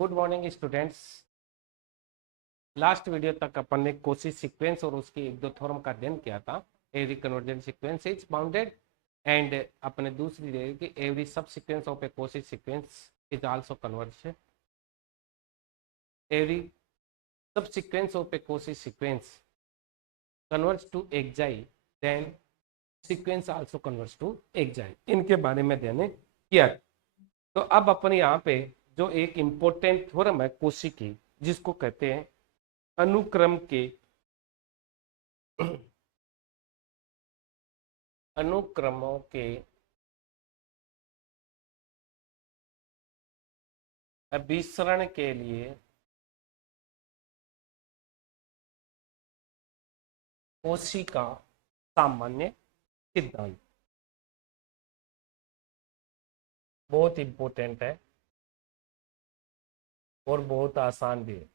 Good morning students. Last video तक अपन ने Kosi sequence और उसकी एक दो थ्योरम का अध्ययन किया था। Every convergent sequence is bounded and अपने दूसरी देखी कि every subsequence of a Cauchy sequence is also converge. Every subsequence of a Cauchy sequence converge to xi then sequence also converge to xi. इनके बारे में अध्ययन किया। तो अब अपन यहाँ पे जो एक इंपॉर्टेंट थ्योरम है कोसी की, जिसको कहते हैं अनुक्रम के अनुक्रमों के अभिसरण के लिए कोसी का सामान्य सिद्धांत बहुत इंपॉर्टेंट है और बहुत आसान भी है।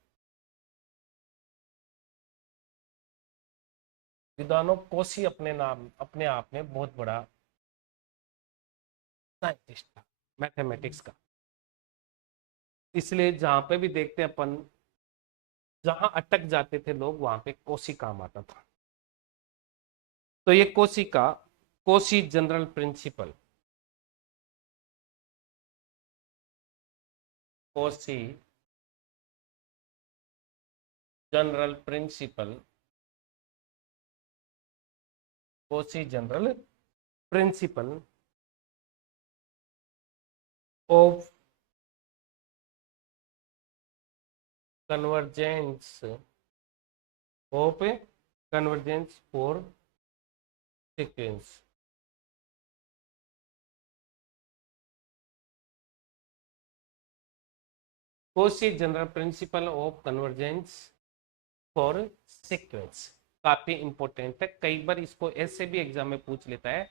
विद्वानों, कोसी अपने आप में बहुत बड़ा साइंटिस्ट था मैथमेटिक्स का। इसलिए जहां पे भी देखते हैं अपन, जहां अटक जाते थे लोग, वहां पे कोसी काम आता था। तो ये Kosi general principal, Kosi general principal, Kosi general principle of convergence for sequence. Kosi general principle of convergence for sequence काफी इंपॉर्टेंट है। कई बार इसको ऐसे भी एग्जाम में पूछ लेता है,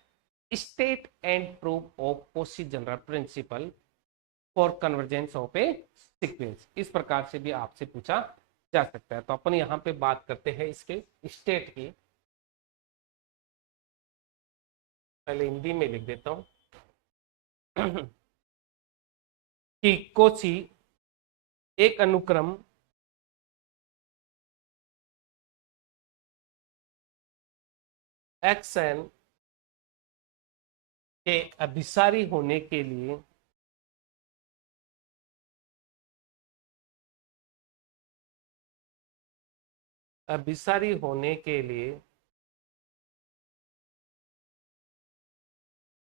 state and proof of Kosi general principal for convergence of a sequence. इस प्रकार से भी आपसे पूछा जा सकता है। तो अपन यहाँ पे बात करते हैं इसके स्टेट की। पहले हिंदी में लिख देता हूं कि कोसी एक अनुक्रम एक्स एन के अभिसारी होने के लिए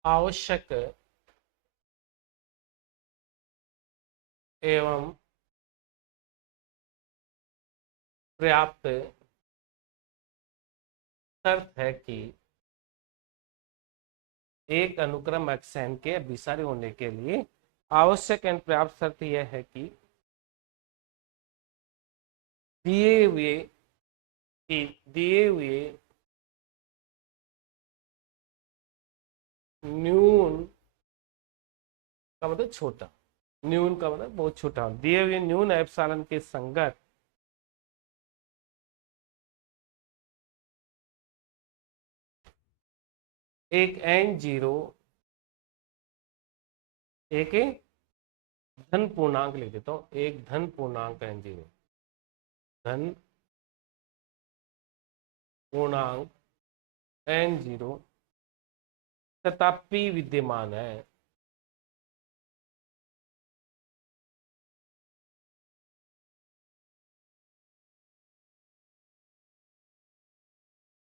आवश्यक एवं पर्याप्त शर्त है कि एक अनुक्रम एक्सएन के अभिसारी होने के लिए आवश्यक एवं पर्याप्त शर्त यह है कि दिए हुए न्यून का मतलब छोटा, न्यून का मतलब बहुत छोटा, दिए हुए न्यून एप्सिलॉन के संगत एक एन जीरो, एक धन पूर्णांक लिख देता हूं, एक धन पूर्णांक एन जीरो, धन पूर्णांक एन जीरो तथा पी विद्यमान है।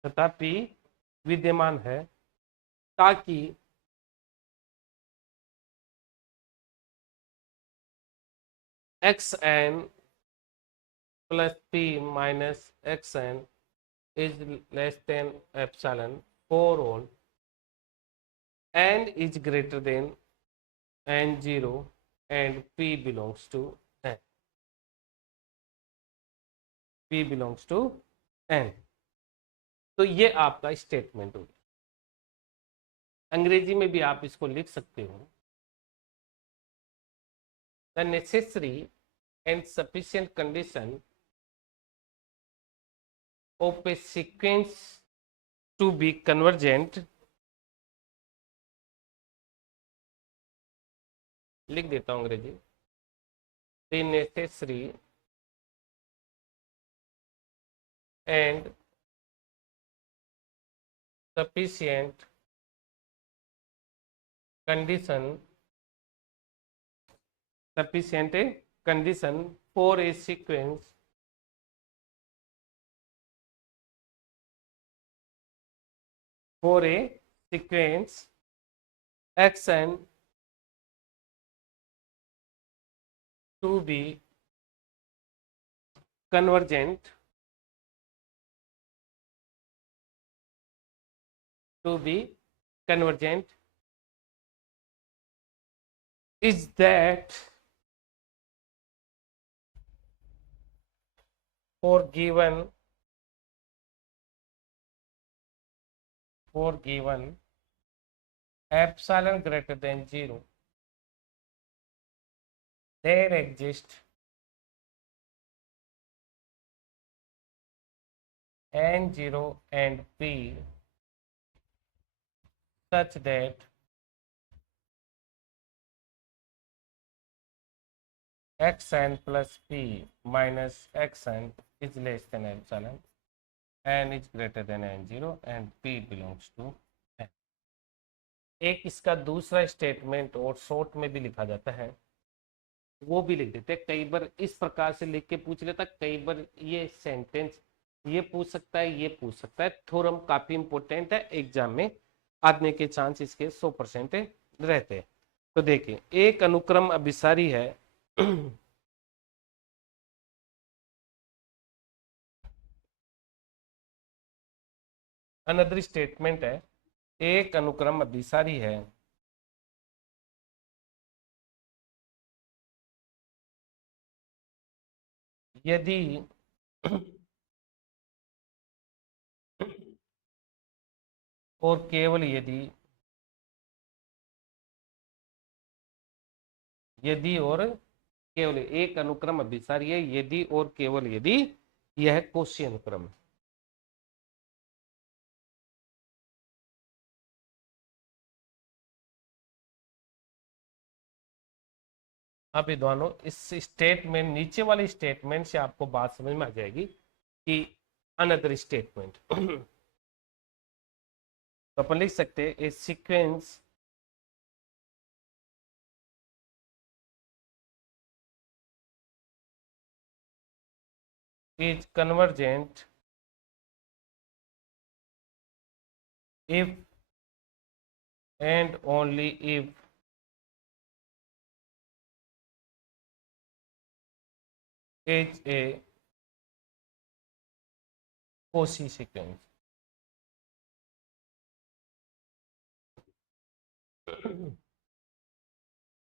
तथा पी विद्यमान है ताकि x n plus p minus x n is less than epsilon for all and is greater than n0 and p belongs to n, p belongs to n। तो ये आपका स्टेटमेंट हो गया। अंग्रेजी में भी आप इसको लिख सकते हो, the necessary and sufficient condition of a sequence to be convergent, लिख देता हूं अंग्रेजी, the necessary and sufficient condition for a sequence action to be convergent is that for given epsilon greater than 0 there exists n0 and p such that xn plus p minus xn is less than epsilon, n is greater than n0 and p belongs to n. एक इसका दूसरा statement और short में भी लिखा जाता है, वो भी लिख देते हैं। कई बार इस प्रकार से लिख के पूछ लेता, कई बार ये सेंटेंस ये पूछ सकता है, ये पूछ सकता है। थ्योरम काफी इंपॉर्टेंट है, एग्जाम में आने के चांस इसके 100% रहते हैं। तो देखिए, एक अनुक्रम अभिसारी है अनदर स्टेटमेंट है, एक अनुक्रम अभिसारी है यदि और केवल यदि और केवल एक अनुक्रम अभिसारी है यदि और केवल यदि यह कोशी अनुक्रम है। अब विद्वानों, इस स्टेटमेंट नीचे वाले स्टेटमेंट से आपको बात समझ में आ जाएगी कि अनदर स्टेटमेंट तो अपन लिख सकते हैं ए sequence is convergent if and only if is a Cauchy sequence।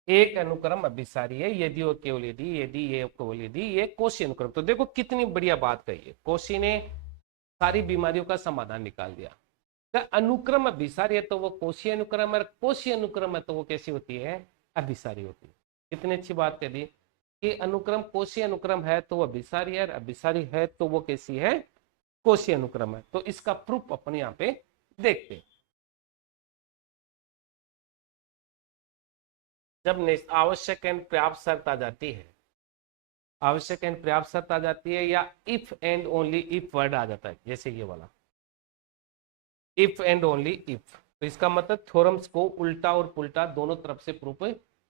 एक अनुक्रम अभिसारी है यदि और केवल यदि ये केवल यदि ये कोशी अनुक्रम। तो देखो कितनी बढ़िया बात कही है, कोशी ने सारी बीमारियों का समाधान निकाल दिया। तो अनुक्रम अभिसारी है तो वो कोशी अनुक्रम है, कोशी अनुक्रम है तो वो कैसी होती है, अभिसारी होती है। कितनी अच्छी बात कह दी कि अनुक्रम कोशी अनुक्रम है तो वो अभिसारी है, अभिसारी है तो वो कैसी है, कोशी अनुक्रम है। तो इसका प्रूफ अपन यहाँ पे देखते हैं। जब आवश्यक एंड पर्याप्त शर्त आ जाती है, आवश्यक एंड पर्याप्त शर्त आ जाती है, या if and only if word आ जाता है, जैसे ये वाला इफ एंड ओनली इफ, तो इसका मतलब थ्योरम्स को उल्टा और पुल्टा दोनों तरफ से प्रूफ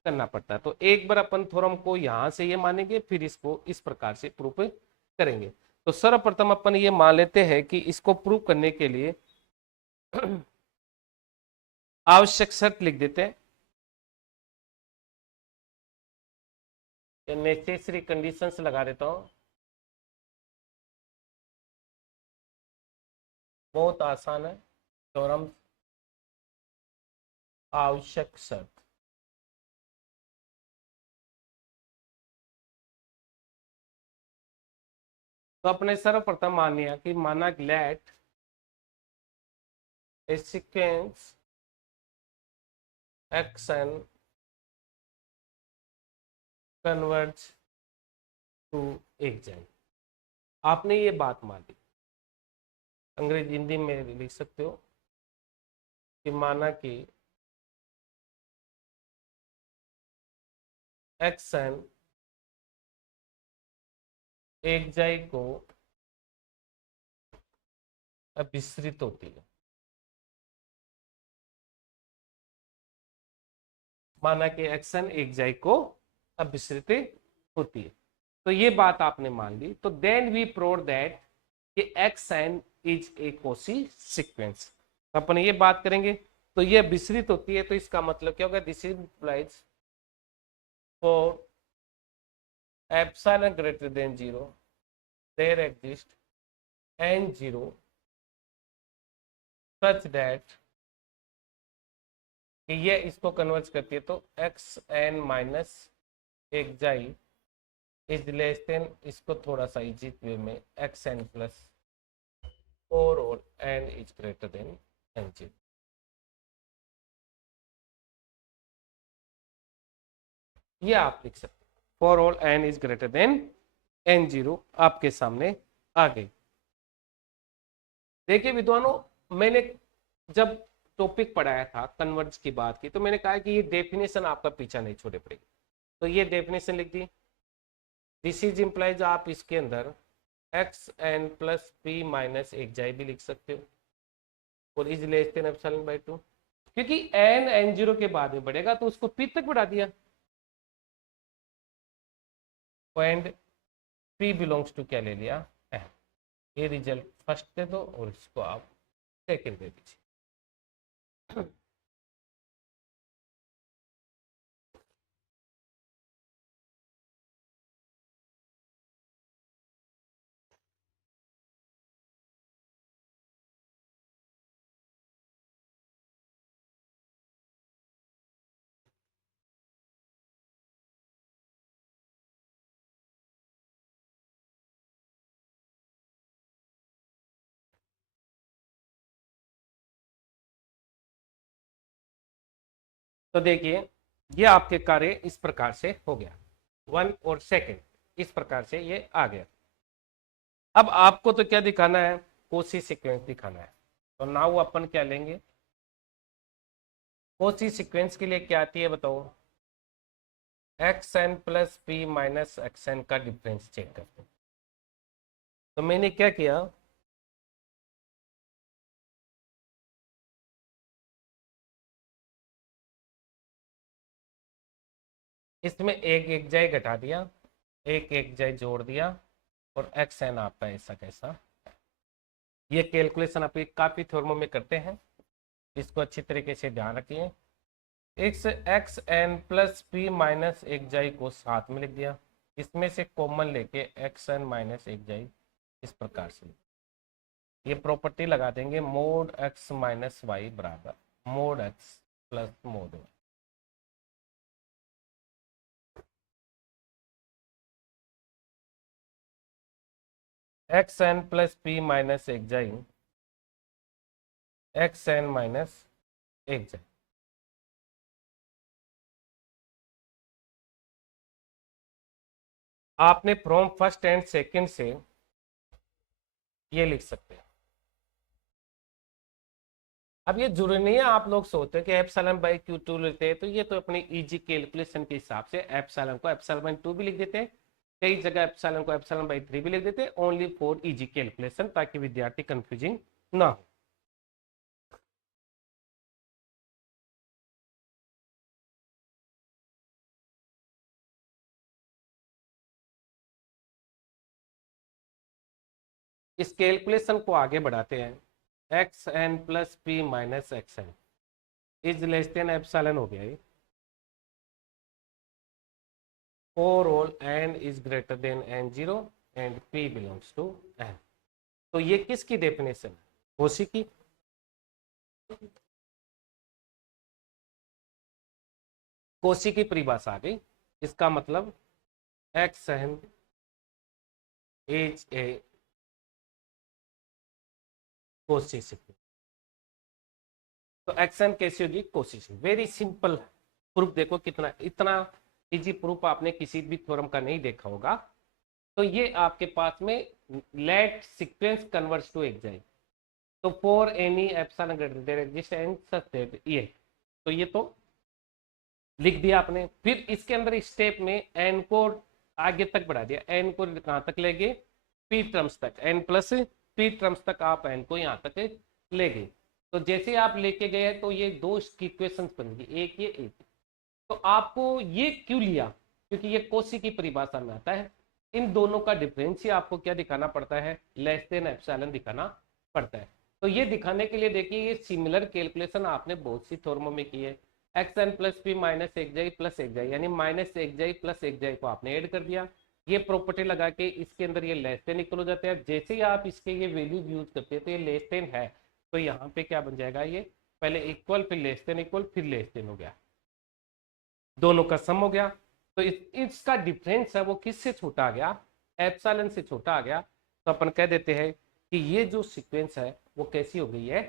करना पड़ता है। तो एक बार अपन थ्योरम को यहां से ये मानेंगे, फिर इसको इस प्रकार से प्रूफ करेंगे। तो सर्वप्रथम अपन ये मान लेते हैं कि इसको प्रूव करने के लिए आवश्यक शर्त लिख देते हैं, नेसेसरी कंडीशंस लगा देता हूं। बहुत आसान है, थ्योरम आवश्यक शर्त। तो अपने सर्वप्रथम मान लिया कि माना let a sequence x n converge to exam. आपने ये बात मान ली, अंग्रेजी हिंदी में लिख सकते हो कि माना कि एक्शन एक्जाई को अभिसरित होती है, माना कि एक्सन एक्जाई को अभिसरित होती है। तो ये बात आपने मान ली। तो देन वी प्रूव दैट कि x n is a Cauchy sequence. अपन ये बात करेंगे। तो ये विस्तृत होती है, तो इसका मतलब क्या होगा? This implies for epsilon greater than 0 there exist n 0 such that कि ये इसको कन्वर्ट करती है, तो x n minus x j is less than, इसको थोड़ा सा इजी वे में, एक्स एन प्लस 4 और n is greater than n 0। ये आप लिख सकते हैं, for all n is greater than n 0 आपके सामने आ गई। देखिए विद्वानों, मैंने जब टॉपिक पढ़ाया था कन्वर्ज की बात की, तो मैंने कहा कि ये डेफिनेशन आपका पीछा नहीं छोड़े पड़ेगी। तो ये डेफिनेशन लिख दी। दिस इज इंप्लाइज, आप इसके अंदर x n plus p minus x j भी लिख सकते हो, और is less than epsilon by 2, क्योंकि एन एन 0 के बाद में बढ़ेगा तो उसको पी तक बढ़ा दिया, एंड पी बिलोंग्स टू क्या ले लिया? एन। ये रिजल्ट फर्स्ट दे दो और इसको आप सेकेंड दे दीजिए। तो देखिए, ये आपके कार्य इस प्रकार से हो गया, 1 और सेकेंड, इस प्रकार से ये आ गया। अब आपको तो क्या दिखाना है? कोसी सीक्वेंस दिखाना है। तो नाउ अपन क्या लेंगे? कोसी सीक्वेंस के लिए क्या आती है बताओ? X n plus p minus x n का डिफरेंस चेक करते हैं। तो मैंने क्या किया, इसमें एक एक जाय घटा दिया, एक एक जाय जोड़ दिया, और एक्स एन आपका ऐसा कैसा। ये कैलकुलेशन आप काफी थ्योरमों में करते हैं, इसको अच्छी तरीके से ध्यान रखिए। X x n plus p minus x j को साथ में लिख दिया, इसमें से कॉमन लेके एक्स एन माइनस एक जाई, इस प्रकार से ये प्रॉपर्टी लगा देंगे, मोड एक्स माइनस वाई बराबर mod x plus mod y. X n plus p minus x j x n minus x जाई। आपने फ्रॉम फर्स्ट एंड सेकंड से ये लिख सकते हैं। अब ये जरूरी नहीं है आप लोग सोचते हैं कि एप्सिलॉन बाई क्यू टू लेते हैं, तो ये तो अपनी इजी कैलकुलेशन के हिसाब से एप्सिलॉन को एप्सिलॉन बाई 2 भी लिख देते हैं, कई जगह एप्सिलॉन को एप्सिलॉन बाई 3 भी लिख देते हैं, ओनली फॉर इजी कैलकुलेशन, ताकि विद्यार्थी कंफ्यूजिंग ना हो। इस कैलकुलेशन को आगे बढ़ाते हैं। X n plus p minus x n is less than epsilon हो गया ये, for all n is greater than n 0 and p belongs to n. तो ये किसकी डेफिनेशन है? कोशी की। कोशी की परिभाषा आ गई। इसका मतलब x n is a Cauchy sequence. तो एक्शन कैसी होगी? कोशिश। वेरी सिंपल प्रूफ, देखो कितना, इतना इजी प्रूफ आपने किसी भी थ्योरम का नहीं देखा होगा। तो ये आपके पास में let sequence converts to xi, तो for any epsilon greater than exist and such that, ये तो ये तो लिख दिया आपने। फिर इसके अंदर स्टेप में एन को आगे तक बढ़ा दिया, एन को कहाँ तक ले गए, पी टर्म्स तक, एन प्लस पी टर्म्स तक आप एन को यहाँ तक ले गए। तो जैसे आप लेके गए तो ये दो इक्वेशंस बन गई, एक ये एक। तो आपको ये क्यों लिया, क्योंकि ये कोशी की परिभाषा में आता है। इन दोनों का डिफरेंस ही आपको क्या दिखाना पड़ता है, लेस देन एप्सिलॉन दिखाना पड़ता है। तो ये दिखाने के लिए देखिए, ये सिमिलर कैलकुलेशन आपने बहुत सी थॉर्मों में की है। X n plus p minus x j plus एक जाई, यानी माइनस एक जाई प्लस एक जाई को आपने ऐड कर दिया। ये प्रॉपर्टी लगा के इसके अंदर ये लेस देन इक्वल हो जाते हैं। जैसे ही आप इसके ये वैल्यूज यूज करते हैं तो ये लेस देन है, तो यहाँ पे क्या बन जाएगा, ये पहले इक्वल फिर लेस देन इक्वल फिर लेस देन हो गया, दोनों का सम हो गया। तो इसका डिफरेंस है वो किससे छोटा आ गया, एप्सिलॉन से छोटा आ गया। तो अपन कह देते हैं कि ये जो सीक्वेंस है वो कैसी हो गई है,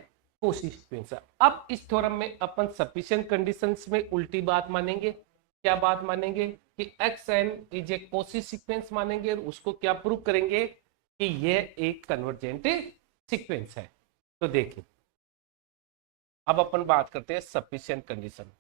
कोशी सीक्वेंस है। अब इस थ्योरम में अपन सफिशिएंट कंडीशंस में उल्टी बात मानेंगे। क्या बात मानेंगे कि x n is a Cauchy sequence मानेंगे, और उसको क्या प्रूव करेंगे कि ये एक कन्वर्जेंट सीक्वेंस है। तो देखिए, अब अपन बात करते हैं सफिशिएंट कंडीशन।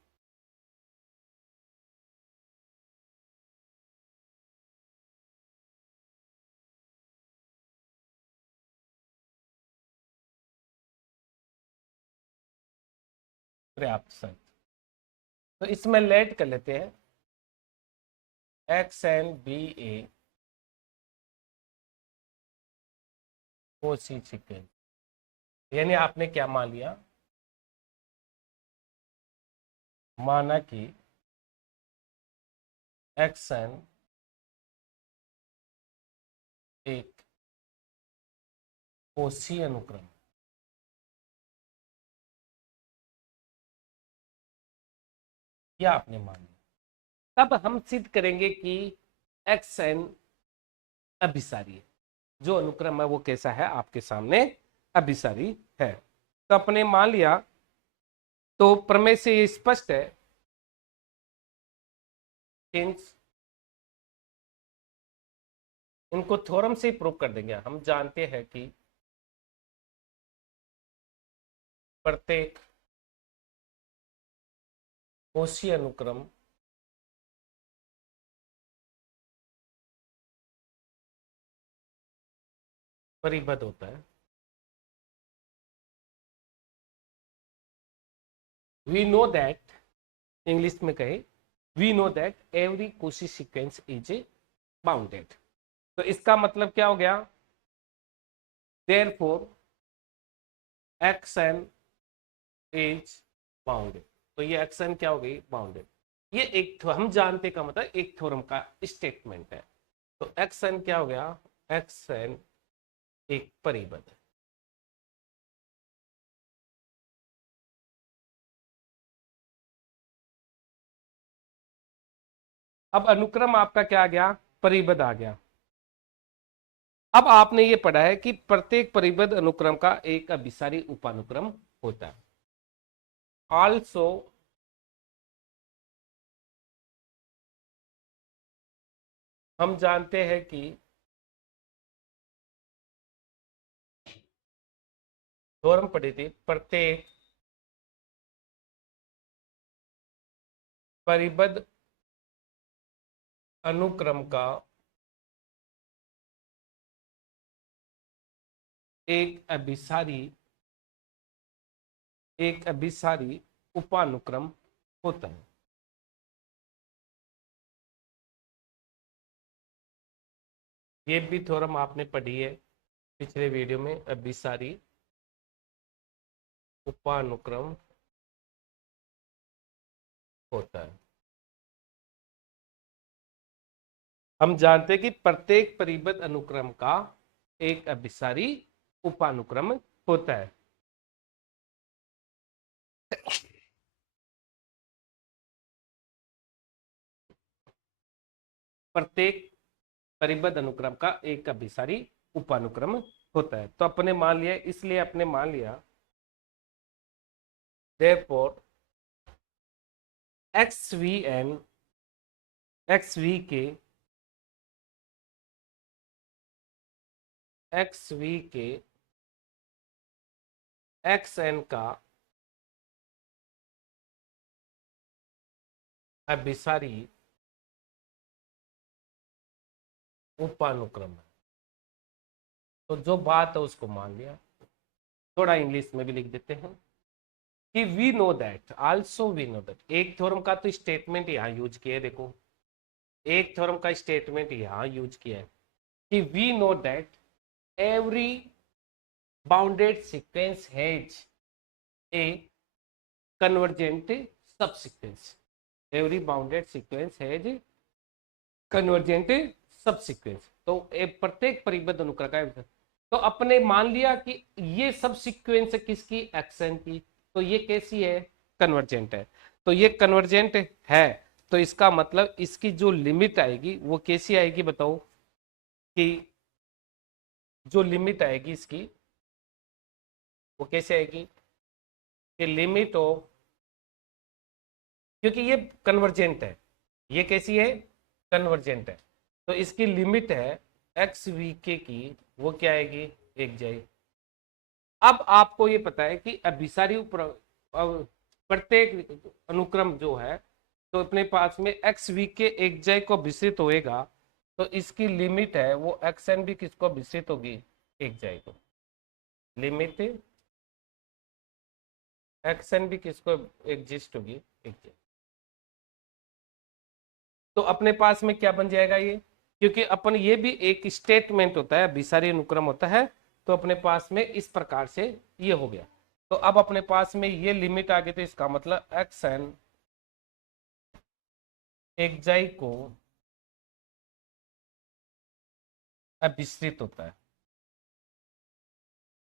पर्याप्त शर्त, तो इसमें लेट कर लेते हैं एक्स एन बी ए कोशी सीक्वेंस। यानी आपने क्या मान लिया, माना कि एक्स एन एक कोशी अनुक्रम, यह आपने मान लिया। तब हम सिद्ध करेंगे कि एक्स एन अभिसारी है, जो अनुक्रम है वो कैसा है आपके सामने अभिसारी है। तो अपने मान लिया, तो प्रमेय से ये स्पष्ट है, इनको थ्योरम से ही प्रूव कर देंगे। हम जानते हैं कि प्रत्येक कोशी अनुक्रम परिबद्ध होता है। वी नो दैट, इंग्लिश में कहे, we know that every Cauchy sequence is bounded. तो इसका मतलब क्या हो गया, therefore x n is bounded. तो ये एक्स एन क्या हो गई, बाउंडेड। ये एक हम जानते का मतलब एक थ्योरम का स्टेटमेंट है। तो एक्स एन क्या हो गया, एक्स एन एक परिबद्ध। अब अनुक्रम आपका क्या आ गया, परिबद्ध आ गया। अब आपने ये पढ़ा है कि प्रत्येक परिबद्ध अनुक्रम का एक अभिसारी उपानुक्रम होता है। ऑल्सो हम जानते हैं कि थ्योरम पढ़ी थी, प्रत्येक परिबद्ध अनुक्रम का एक अभिसारी उपानुक्रम होता है। ये भी थ्योरम आपने पढ़ी है पिछले वीडियो में, अभिसारी उपानुक्रम होता है। हम जानते हैं कि प्रत्येक परिबद्ध अनुक्रम का एक अभिसारी उपानुक्रम होता है। प्रत्येक परिबद्ध अनुक्रम का एक अभिसारी उपानुक्रम होता है। तो अपने मान लिया, इसलिए अपने मान लिया therefore x v n, x v k, x v k x n का अभिसारी उपानुक्रम है। तो जो बात है उसको मान लिया। थोड़ा इंग्लिश में भी लिख देते हैं कि we know that, also we know that. एक थ्योरम का तो स्टेटमेंट यहां यूज किया है, देखो एक थ्योरम का स्टेटमेंट यहां यूज किया है कि we know that every bounded sequence has a convergent subsequence. Every bounded sequence has convergent subsequence. तो प्रत्येक परिबद्ध अनुक्रम का, तो अपने मान लिया कि ये सब सीक्वेंस किसकी, एक्सन की, तो ये कैसी है, कन्वर्जेंट है। तो ये कन्वर्जेंट है, तो इसका मतलब इसकी जो लिमिट आएगी वो कैसी आएगी, बताओ कि जो लिमिट आएगी इसकी वो कैसे आएगी कि लिमिट ऑफ, क्योंकि ये कन्वर्जेंट है, ये कैसी है, कन्वर्जेंट है, तो इसकी लिमिट है एक्स वी के की, वो क्या आएगी, एक जाएगी। अब आपको ये पता है कि अभिसारी प्रत्येक अनुक्रम जो है, तो अपने पास में एक्स वी के एक जय को विस्तृत होएगा, तो इसकी लिमिट है वो एक्स एन भी किसको विस्तृत होगी, एक जय को। लिमिट एक्स एन भी किसको एग्जिस्ट होगी, एक जय। तो अपने पास में क्या बन जाएगा ये, क्योंकि अपन ये भी एक स्टेटमेंट होता है, अभिसारी अनुक्रम होता है, तो अपने पास में इस प्रकार से ये हो गया। तो अब अपने पास में ये लिमिट आ गई, तो इसका मतलब एक्स एन एक जय को अभिसृत होता है,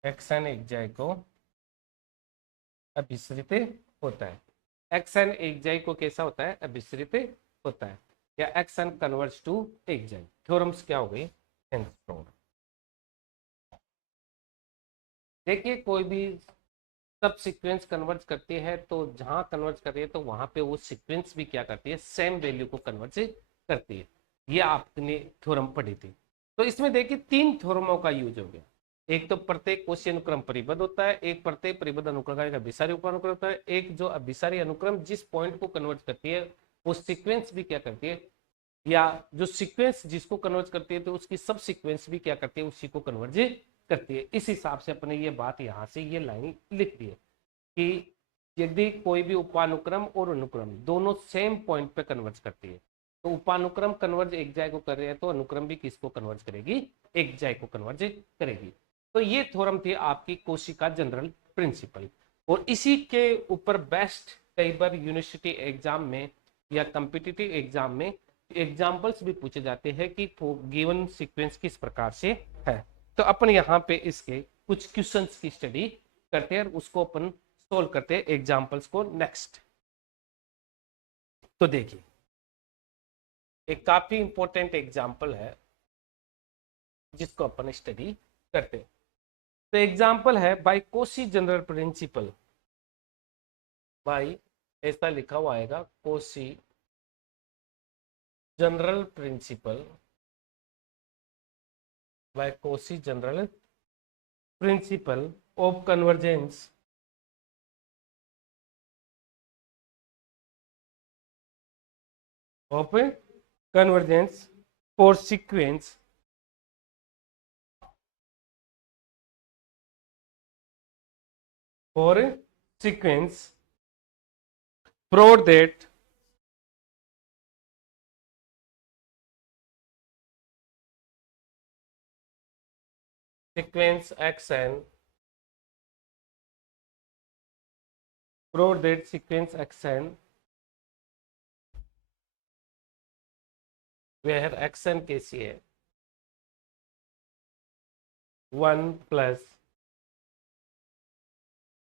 एक्स एन एक जय को अभिसृत होता है। एक्स एन एक जय को कैसा होता है, अभिसृत होता है, या एक्स एन कन्वर्ट्स टू एक जय। थ्योरम्स क्या हो गई, देखिए कोई भी सब सीक्वेंस कन्वर्ट करती है, तो जहां कन्वर्ट कर रही है तो वहां पे वो सीक्वेंस भी क्या करती है, सेम वैल्यू को कन्वर्ट करती है। ये आपने थ्योरम पढ़ी थी। तो इसमें देखिए तीन थ्योरमों का यूज हो गया। एक तो प्रत्येक कोशीय अनुक्रम परिबद्ध होता है, एक प्रत्येक परिबद्ध अनुक्रम का एक अभिसारी उपानुक्रम होता है, एक जो अभिसारी अनुक्रम जिस पॉइंट को कन्वर्ट करती है वो सीक्वेंस भी क्या करती है, या जो सीक्वेंस जिसको कन्वर्ट करती है तो उसकी सब सीक्वेंस भी क्या करती है, उसी को कन्वर्ट करती है। इस हिसाब से अपने ये बात यहाँ से ये लाइन लिख दी है कि यदि कोई भी उपानुक्रम और अनुक्रम दोनों सेम पॉइंट पे कन्वर्ज करती है, तो उपानुक्रम कन्वर्ज एक जाय को कर रहे हैं, तो अनुक्रम भी किसको कन्वर्ज करेगी, एक जाय को कन्वर्ज करेगी। तो ये थ्योरम थी आपकी कोशी का जनरल प्रिंसिपल, और इसी के ऊपर बेस्ट कई बार यूनिवर्सिटी एग्जाम में या कॉम्पिटिटिव एग्जाम में एग्जाम्पल्स भी पूछे जाते हैं कि गिवन सीक्वेंस किस प्रकार से है। तो अपन यहाँ पे इसके कुछ क्वेश्चंस की स्टडी करते हैं और उसको अपन सोल्व करते हैं एग्जाम्पल्स को नेक्स्ट। तो देखिए एक काफी इंपॉर्टेंट एग्जाम्पल है जिसको अपन स्टडी करते हैं। तो एग्जाम्पल है by Cauchy general principle, by ऐसा लिखा हुआ आएगा Cauchy general principle, by Cauchy general principle of convergence of convergence for sequence prove that sequence xn prove that sequence xn where xn कैसी है 1 plus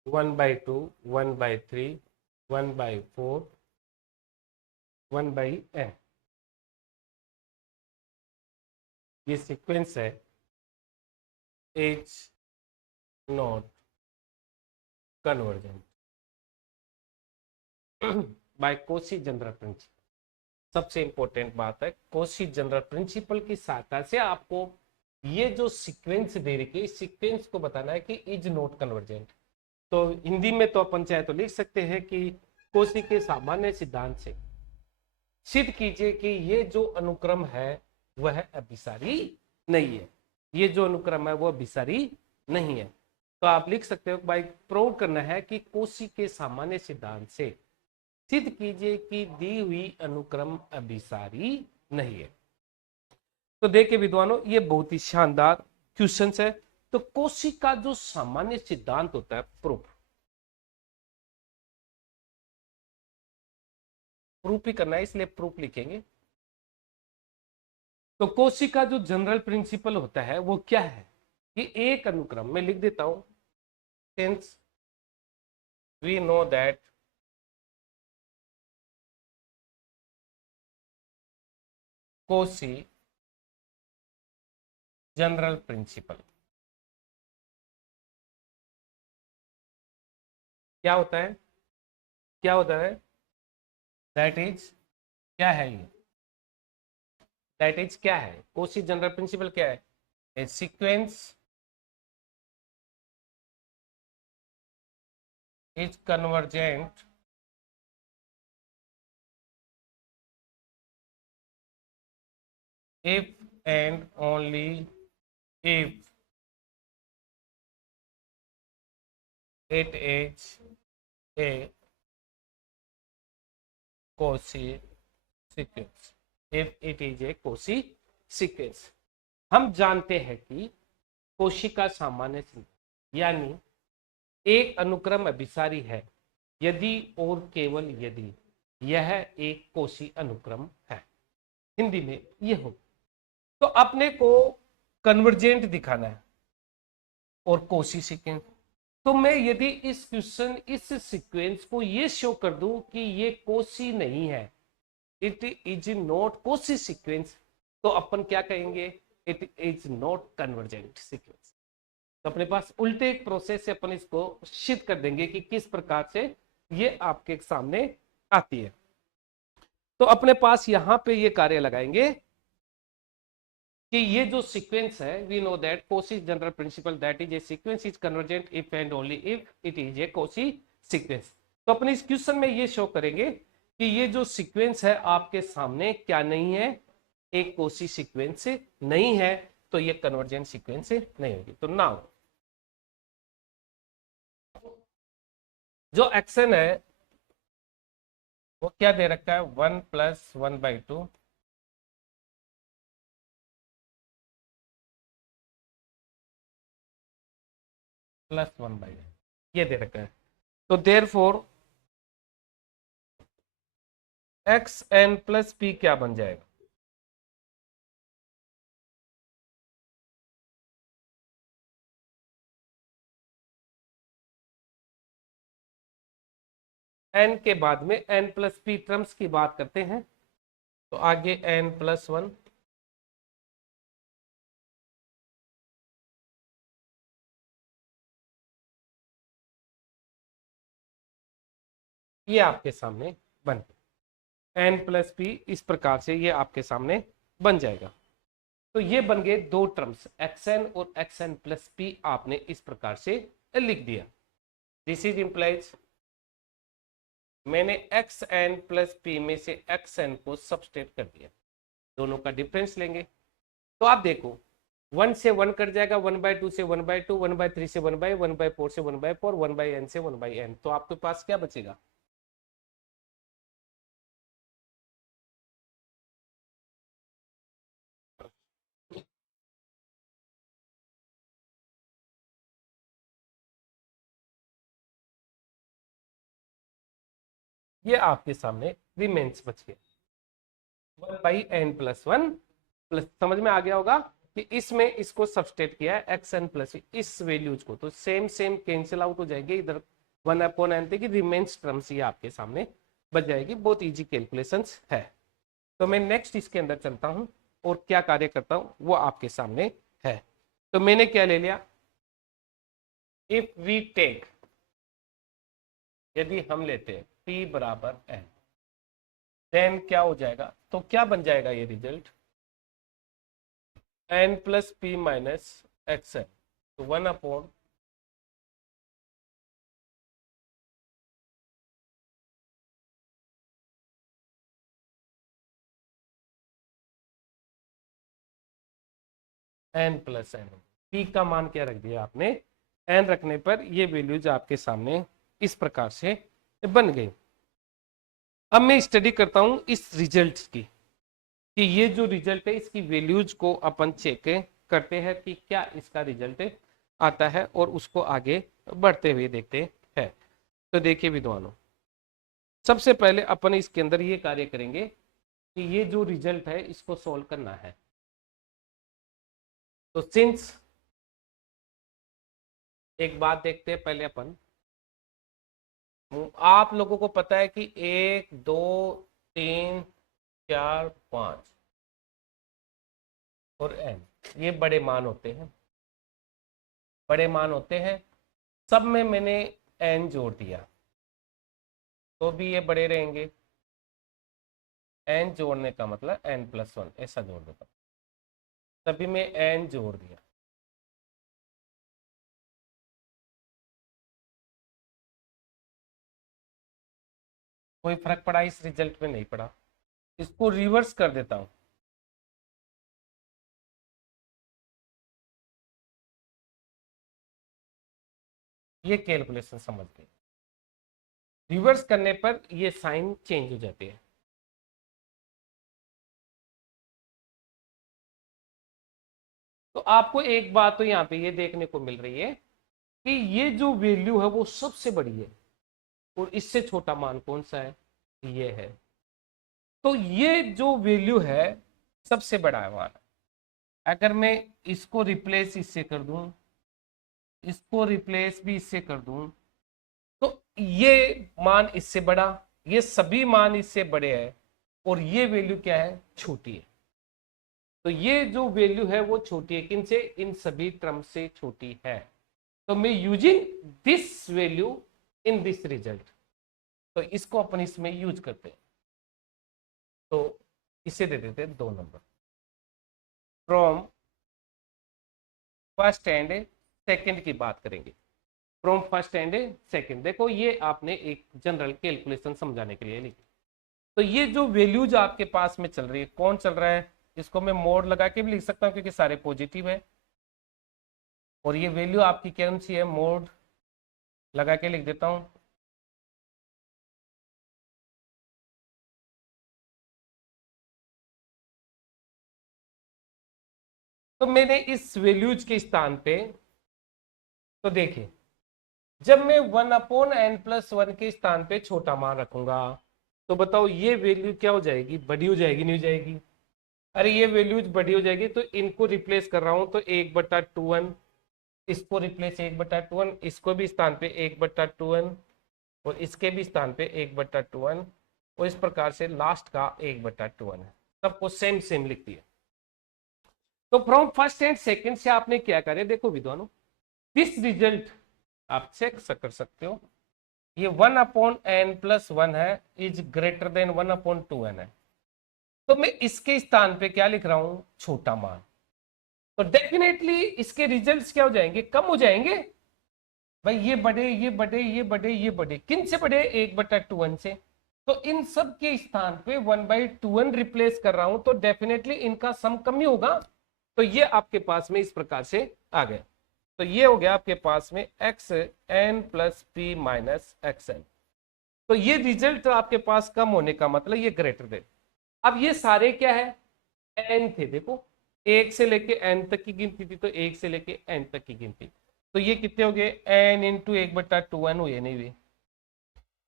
1/2 1/3 1/4 1/n, ये sequence है एच not convergent by Cauchy general principle. सबसे important बात है Koshi general principal की सहायता से आपको ये जो सीक्वेंस दे रही है, इस सीक्वेंस को बताना है कि इज नॉट कन्वर्जेंट। तो हिंदी में तो अपन चाहे तो लिख सकते हैं कि कोशी के सामान्य सिद्धांत से सिद्ध कीजिए कि ये जो अनुक्रम है वह अभिसारी नहीं है। ये जो अनुक्रम है वो अभिसारी नहीं है। तो आप लिख सकते हो भाई प्रूव करना है कि कोशी के सामान्य सिद्धांत से सिद्ध कीजिए कि दी हुई अनुक्रम अभिसारी नहीं है। तो देखिए विद्वानों, ये बहुत ही शानदार क्वेश्चन है। तो कोशी का जो सामान्य सिद्धांत होता है, प्रूफ प्रूफ ही करना है, इसलिए प्रूफ लिखेंगे। तो कोशी का जो जनरल प्रिंसिपल होता है वो क्या है कि एक अनुक्रम में लिख देता हूं, since we know that Cauchy general principle क्या होता है, क्या होता है, दैट इज, क्या है ये, दैट इज क्या है, कोशी जनरल प्रिंसिपल क्या है, a sequence is convergent if and only if it is a Cauchy sequence, if it is a Cauchy sequence। हम जानते हैं कि कोशी का सामान्य सिद्धांत यानी एक अनुक्रम अभिसारी है यदि और केवल यदि यह एक कोशी अनुक्रम है। हिंदी में ये हो, तो अपने को कन्वर्जेंट दिखाना है और कोशी सीक्वेंस। तो मैं यदि इस क्वेश्चन इस सीक्वेंस को ये शो कर दूं कि ये कोशी नहीं है, it is not Koshi sequence, तो अपन क्या कहेंगे, it is not convergent sequence. तो अपने पास उल्टे एक प्रोसेस से अपन इसको सिद्ध कर देंगे कि किस प्रकार से ये आपके सामने आती है। तो अपने पास यहां पे ये कार्य लगाएंगे कि ये जो सीक्वेंस है, we know that Cauchy general principle that is a sequence is convergent if and only if it is a Cauchy sequence. तो अपने इस क्वेश्चन में ये शो करेंगे कि ये जो सीक्वेंस है आपके सामने क्या नहीं है, एक कोशी सीक्वेंस नहीं है, तो ये कन्वर्जेंट सीक्वेंस नहीं होगी। तो नाउ जो एक्शन है वो क्या दे रखा है, 1+1/2 +1/, ये दे रखा है। तो देयर फोर xn+p क्या बन जाएगा, n के बाद में n+p टर्म्स की बात करते हैं। तो आगे n+1, ये आपके सामने बन n+p इस प्रकार से ये आपके सामने बन जाएगा। तो ये बन गए दो टर्म्स xn और xn+p, आपने इस प्रकार से लिख दिया। दिस इज इंप्लाइज मैंने xn+p में से xn को सबस्ट्रेट कर दिया, दोनों का डिफरेंस लेंगे। तो आप देखो 1 से 1 कट जाएगा, 1/2 से 1/2, 1/3 से 1/1, 1/4 से 1/4, 1/n से 1/n। तो आपके पास क्या बचेगा, ये आपके सामने रिमेन्स बच गया 1/n+1 प्लस, समझ में आ गया होगा कि इसमें इसको सबस्टेट किया है xn+ इस वैल्यूज को, तो सेम सेम कैंसिल आउट हो जाएंगे इधर 1/n की रिमेन्स टर्म्स ये आपके सामने बच जाएगी। बहुत इजी कैलकुलेशंस है। तो मैं नेक्स्ट इसके अंदर चलता हूं और क्या कार्य करता हूं वो आपके सामने है। तो मैंने क्या ले लिया, इफ वी टेक, यदि हम लेते हैं p बराबर n, देन क्या हो जाएगा, तो क्या बन जाएगा ये रिजल्ट, n+p - xn, तो 1/, एन प्लस एन, पी का मान क्या रख दिया आपने, एन रखने पर ये वैल्यूज आपके सामने इस प्रकार से बन गई। अब मैं स्टडी करता हूं इस रिजल्ट की, कि ये जो रिजल्ट है इसकी वैल्यूज को अपन चेक करते हैं कि क्या इसका रिजल्ट आता है, और उसको आगे बढ़ते हुए देखते हैं। तो देखिए विद्वानों, सबसे पहले अपन इसके अंदर ये कार्य करेंगे कि ये जो रिजल्ट है इसको सॉल्व करना है। तो सिंस, एक बात देखते हैं पहले अपन, आप लोगों को पता है कि 1 2 3 4 5 और एन, ये बड़े मान होते हैं, बड़े मान होते हैं। सब में मैंने एन जोड़ दिया तो भी ये बड़े रहेंगे। एन जोड़ने का मतलब एन प्लस वन ऐसा जोड़ देता, तभी मैं एन जोड़ दिया। कोई फर्क पड़ा इस रिजल्ट में? नहीं पड़ा। इसको रिवर्स कर देता हूं, ये कैलकुलेशन समझ गए। रिवर्स करने पर ये साइन चेंज हो जाती है। तो आपको एक बात तो यहाँ पे ये देखने को मिल रही है कि ये जो वैल्यू है वो सबसे बड़ी है, और इससे छोटा मान कौन सा है, ये है। तो ये जो वैल्यू है सबसे बड़ा है मान। अगर मैं इसको रिप्लेस इससे कर दूं, इसको रिप्लेस भी इससे कर दूं, तो ये मान इससे बड़ा, ये सभी मान इससे बड़े हैं, और ये वैल्यू क्या है, छोटी है। तो ये जो वैल्यू है वो छोटी है, किनसे, इन सभी टर्म से छोटी है। तो मैं using this value in this result, तो इसको अपन इसमें यूज करते हैं। तो इसे दे देते हैं 2 number. From first and second की बात करेंगे। फ्रॉम फर्स्ट एंड सेकंड, देखो ये आपने एक जनरल कैलकुलेशन समझाने के लिए लिखी। तो ये जो वैल्यूज आपके पास में चल रही है, कौन चल रहा है, इसको मैं मोड लगा के भी लिख सकता हूं क्योंकि सारे पॉजिटिव है। और ये वैल्यू आपकी कौन सी है, मोड लगा के लिख देता हूं। तो मैंने इस वैल्यूज के स्थान पे, तो देखिए, जब मैं 1/n+1 के स्थान पे छोटा मान रखूंगा, तो बताओ ये वैल्यू क्या हो जाएगी, बड़ी हो जाएगी नहीं हो जाएगी? अरे ये वैल्यूज बड़ी हो जाएगी, तो इनको रिप्लेस कर रहा हूं, तो 1/2n, इसको रिप्लेस 1/2n, इसको भी स्थान पे 1/2n, और इसके भी स्थान पे 1/2n, और इस प्रकार से लास्ट का 1/2n है। सबको सेम सेम लिख दिया। तो फ्रॉम फर्स्ट एंड सेकंड से आपने क्या करे, देखो विद्वानों, दिस रिजल्ट आप चेक कर सकते हो, ये 1/n+1 है, इज ग्रेटर देन 1/2n है। तो मैं इसके स्थान पे क्या लिख रहा हूं, छोटा मान। तो डेफिनेटली इसके रिजल्ट्स क्या हो जाएंगे, कम हो जाएंगे। भाई ये बड़े, ये बड़े, ये बड़े, ये बड़े, किन से बड़े, 1/2n से। तो इन सब के स्थान पे 1/2n रिप्लेस कर रहा हूं, तो डेफिनेटली इनका सम कम ही होगा। तो ये आपके पास में इस प्रकार से आ गए। तो ये हो गया आपके पास में xn+p-xn। तो ये रिजल्ट आपके पास कम होने का मतलब ये ग्रेटर देन। अब ये सारे क्या है, एन थे, देखो एक से लेके एन तक की गिनती थी, तो एक से लेके एन तक की गिनती। तो ये कितने हो गए, एन इंटू 1/2n हुए, नहीं हुए?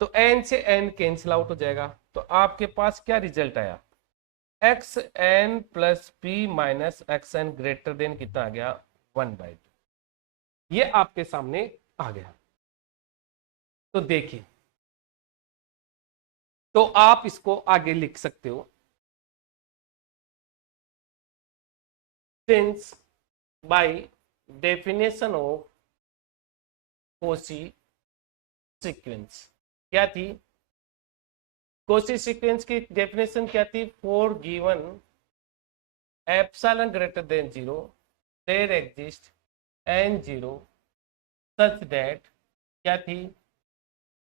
तो एन से एन कैंसिल आउट हो जाएगा, तो आपके पास क्या रिजल्ट आया, xn+p-xn ग्रेटर देन कितना आ गया, 1/2। ये आपके सामने आ गया। तो देखिए, तो आप इसको आगे लिख सकते हो, since by definition of Cauchy sequence, क्या थी, कोसी सीक्वेंस की डेफिनेशन क्या थी, for given epsilon greater than 0 there exist n0 such that, क्या थी,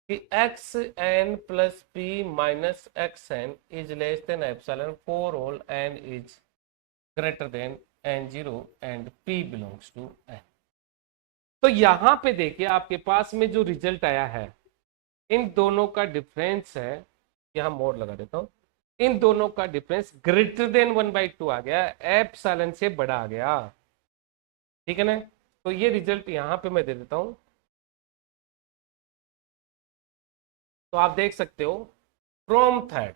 कि xn+p-xn is less than epsilon for all n is greater than n0 and p belongs to n। तो यहां पे देखिए आपके पास में जो रिजल्ट आया है, इन दोनों का डिफरेंस है, यहां मोड लगा देता हूं, इन दोनों का डिफरेंस ग्रेटर देन 1/2 आ गया, एप्सिलॉन से बड़ा आ गया, ठीक है ना। तो ये रिजल्ट यहां पे मैं दे देता हूं, तो आप देख सकते हो फ्रॉम थर्ड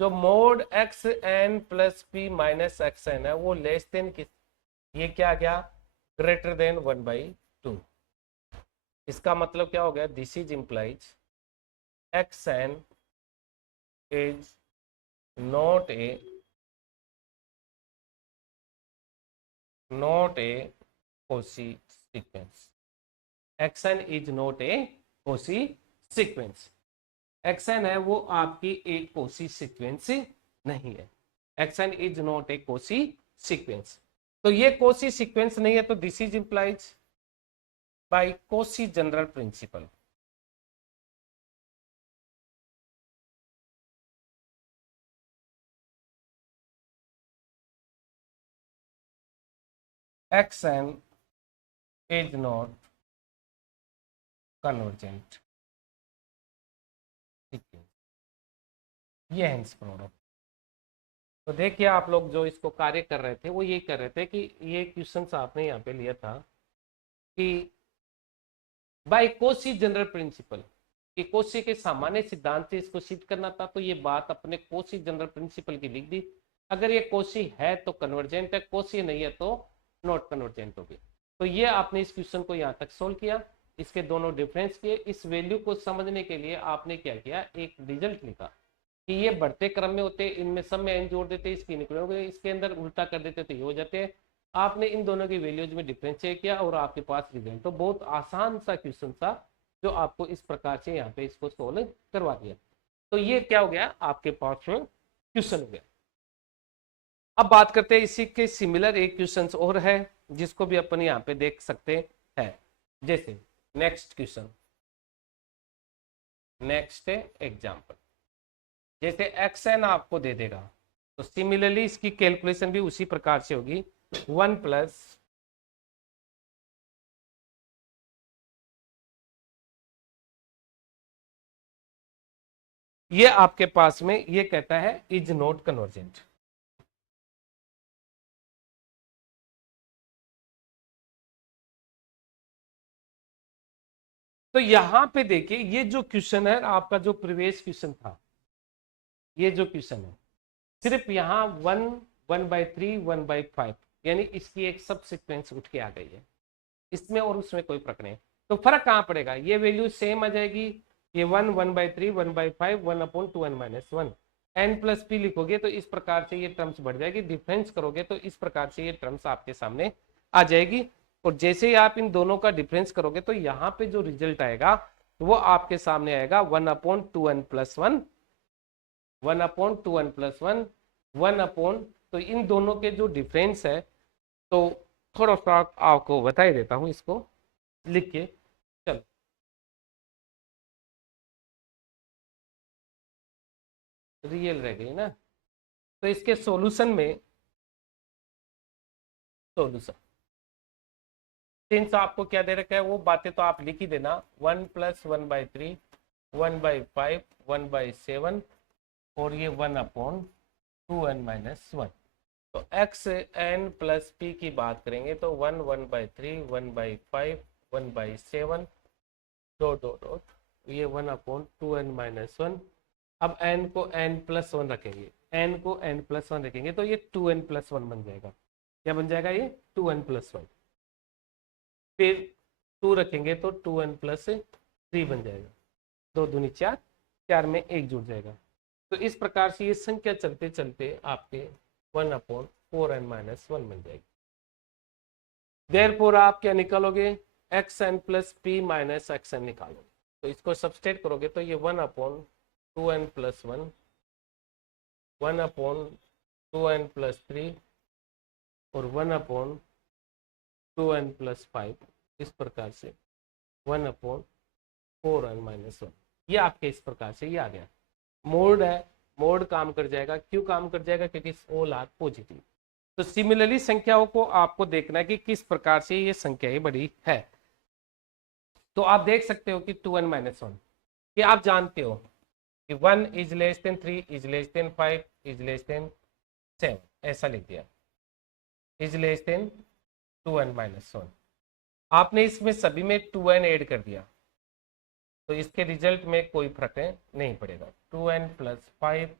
जो mod x n plus p minus x n है वो लेस देन किस, ये क्या आ गया, ग्रेटर देन 1/2। इसका मतलब क्या हो गया, this is implies x n is not a Cauchy sequence, x n is not a Cauchy sequence, x n है वो आपकी एक कोसी सीक्वेंस नहीं है, x n is not a Cauchy sequence. तो ये कोसी सीक्वेंस नहीं है, तो this is implies by Cauchy general principle. X n is not convergent, ये है प्रोडक्ट। तो देखिए आप लोग जो इसको कार्य कर रहे थे वो ये कर रहे थे कि ये क्वेश्चन आपने यहाँ पे लिया था कि बाय कोसी जनरल प्रिंसिपल, कि कोसी के सामान्य सिद्धांत से इसको सिद्ध करना था, तो ये बात अपने कोसी जनरल प्रिंसिपल की लिख दी। अगर ये कोसी है तो कन्वर्जेंट है, कोसी नहीं है तो नॉट कन्वर्जेंट होगी। तो ये आपने इस क्वेश्चन को यहाँ तक सोल्व किया, इसके दोनों डिफरेंस किए। इस वैल्यू को समझने के लिए आपने क्या किया, एक रिजल्ट लिखा कि ये बढ़ते क्रम में होते, इनमें सब में एन जोड़ देते, इसकी निकलोगे इसके अंदर उल्टा कर देते तो ये हो जाते हैं। आपने इन दोनों की वैल्यूज में डिफरेंशिएट किया और आपके पास रिजल्ट। तो बहुत आसान सा क्वेश्चन था जो आपको इस प्रकार से यहाँ पे इसको सोल्व करवा दिया। तो ये क्या हो गया, आपके पास में क्वेश्चन हो गया। अब बात करते हैं इसी के सिमिलर एक क्वेश्चन और है जिसको भी अपन यहाँ पे देख सकते हैं। जैसे नेक्स्ट क्वेश्चन, नेक्स्ट एग्जाम्पल, जैसे एक्स एन आपको दे देगा, तो सिमिलरली इसकी कैलकुलेशन भी उसी प्रकार से होगी, 1 प्लस ये आपके पास में ये कहता है इज नॉट कन्वर्जेंट। तो यहां पे देखिए ये जो क्वेश्चन है आपका, जो प्रीवियस क्वेश्चन था, ये जो क्वेश्चन है सिर्फ यहाँ 1/3 1/5 यानी इसकी एक सब सिक्वेंस उठ के आ गई है, इसमें और उसमें कोई फर्क नहीं। तो फर्क कहां पड़ेगा, ये वैल्यू सेम आ जाएगी, ये 1/3 1/5 1/2n-1 n प्लस पी लिखोगे तो इस प्रकार से ये टर्म्स बढ़ जाएगी, डिफरेंस करोगे तो इस प्रकार से ये टर्म्स आपके सामने आ जाएगी। और जैसे ही आप इन दोनों का डिफरेंस करोगे तो यहाँ पे जो रिजल्ट आएगा वो आपके सामने आएगा 1/2n+1 1/2n+1 1 तो इन दोनों के जो डिफरेंस है, तो थोड़ा सा आपको बता ही देता हूं इसको लिख के। चलो रियल रह गई ना, तो इसके सॉल्यूशन में, सॉल्यूशन सिंस आपको क्या दे रखा है वो बातें तो आप लिख ही देना, 1 + 1/3 1/5 1/7 और ये 1/2n-1। तो एक्स एन प्लस पी की बात करेंगे तो 1/3 1/5 1/7 डॉट डॉट डॉट ये 1/2n-1। अब n को n+1 रखेंगे, n को n+1 रखेंगे तो ये 2n+1 बन जाएगा। क्या बन जाएगा, ये 2n+1। फिर 2 रखेंगे तो 2n+3 बन जाएगा, 2 दूनी 4, 4 में 1 जुड़ जाएगा। तो इस प्रकार से ये संख्या चलते चलते आपके 1/4n-1 बन जाएगी। देयरफॉर आप क्या निकालोगे, xn+p - xn निकालोगे। तो इसको सब्सटेट करोगे तो ये 1/2n+1 1/2n+3 और 1/2n+5 इस प्रकार से 1/4n-1। ये आपके इस प्रकार से ये आ गया। मोड है, मोड काम कर जाएगा। क्यों काम कर जाएगा? क्योंकि ऑल आर पॉजिटिव। तो सिमिलरली संख्याओं को आपको देखना है कि किस प्रकार से ये संख्याएं बड़ी है। तो आप देख सकते हो कि 2n-1 कि आप जानते हो कि 1 is less then 3 is less then 5 is less then 7, ऐसा लिख दिया, इज लेस देन 2n-1। आपने इसमें सभी में 2n ऐड कर दिया तो इसके रिजल्ट में कोई फर्क नहीं पड़ेगा। 2n+5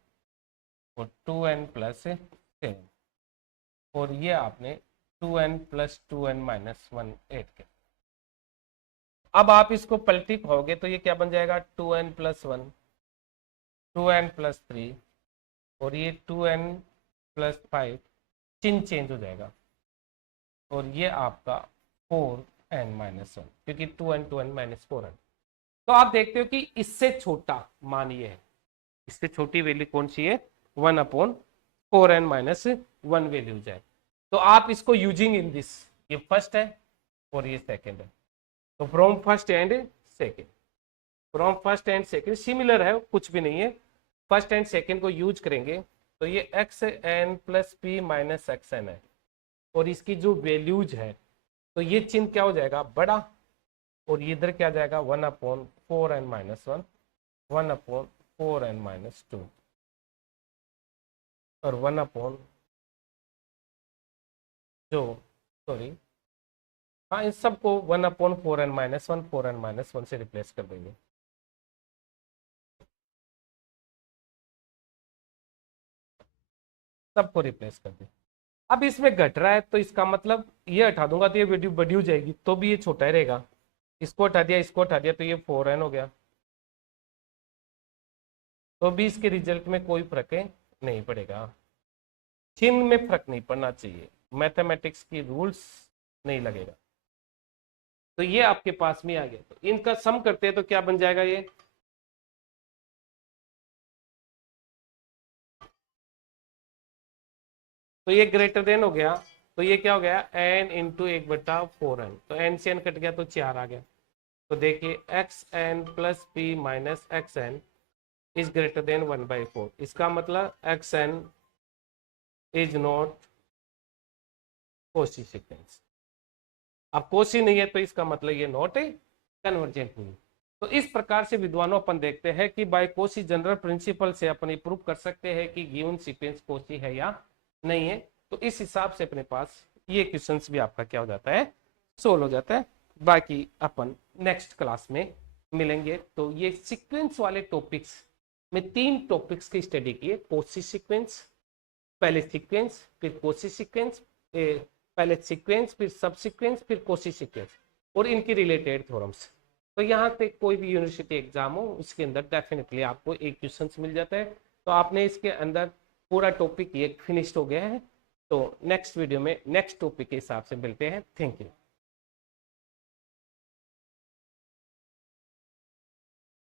और 2n+7 और ये आपने 2n+2n-1 ऐड किया। अब आप इसको पलटी खाओगे तो ये क्या बन जाएगा? 2n+1, 2n+3 और ये 2n+5 चिन्ह चेंज हो जाएगा और ये आपका 4n-1 क्योंकि 2n-4n। तो आप देखते हो कि इससे छोटा मान ये है, इससे छोटी वैल्यू कौन सी है? 1/4n-1 वैल्यू जाए। तो आप इसको यूजिंग इन दिस, ये फर्स्ट है और ये सेकंड है, तो from first and second, from first and second similar है, कुछ भी नहीं है। फर्स्ट एंड सेकंड को यूज करेंगे तो ये xn+p-xn है और इसकी जो वैल्यूज है तो ये चिन्ह क्या हो जाएगा? बड़ा, और इधर क्या जाएगा? 1/4n-1, 1/4n-2 और 1 सॉरी हाँ, इन सबको 1/4n-1 4n-1 से रिप्लेस कर देंगे। सबको रिप्लेस कर दें। अब इसमें घट रहा है तो इसका मतलब ये हटा दूंगा तो ये वैल्यू बड़ी हो जाएगी, तो भी ये छोटा ही रहेगा। इसको हटा दिया, इसको हटा दिया तो ये 4n हो गया, तो भी इसके रिजल्ट में कोई फर्क नहीं पड़ेगा। चिन्ह में फर्क नहीं पड़ना चाहिए, मैथमेटिक्स की रूल्स नहीं लगेगा। तो ये आपके पास में आ गया, तो इनका सम करते हैं तो क्या बन जाएगा? ये तो ये ग्रेटर देन हो गया, तो ये क्या हो गया? n×1/4n, तो n से n कट गया तो 4 आ गया। तो देखिए xn+p-xn इज ग्रेटर देन 1/4, इसका मतलब xn is not Cauchy sequence. अब कोशी नहीं है तो इसका मतलब ये नॉट कन्वर्जेंट हुई। तो इस प्रकार से विद्वानों अपन देखते हैं कि बाय कोशी जनरल प्रिंसिपल से अपन प्रूव कर सकते हैं कि गिवन सीक्वेंस कोशी है या नहीं है। तो इस हिसाब से अपने पास ये क्वेश्चंस भी आपका क्या हो जाता है? सोल्व हो जाता है। बाकी अपन नेक्स्ट क्लास में मिलेंगे। तो ये सीक्वेंस वाले टॉपिक्स में 3 टॉपिक्स की स्टडी की है। कोशी सीक्वेंस, पहले सीक्वेंस फिर कोशी सीक्वेंस, पहले सीक्वेंस फिर सब सीक्वेंस फिर कोशी सीक्वेंस और इनकी रिलेटेड थ्योरम्स। तो यहाँ पे कोई भी यूनिवर्सिटी एग्जाम हो उसके अंदर डेफिनेटली आपको एक क्वेश्चन मिल जाता है। तो आपने इसके अंदर पूरा टॉपिक ये फिनिश्ड हो गया है। तो नेक्स्ट वीडियो में नेक्स्ट टॉपिक के हिसाब से मिलते हैं। Thank you.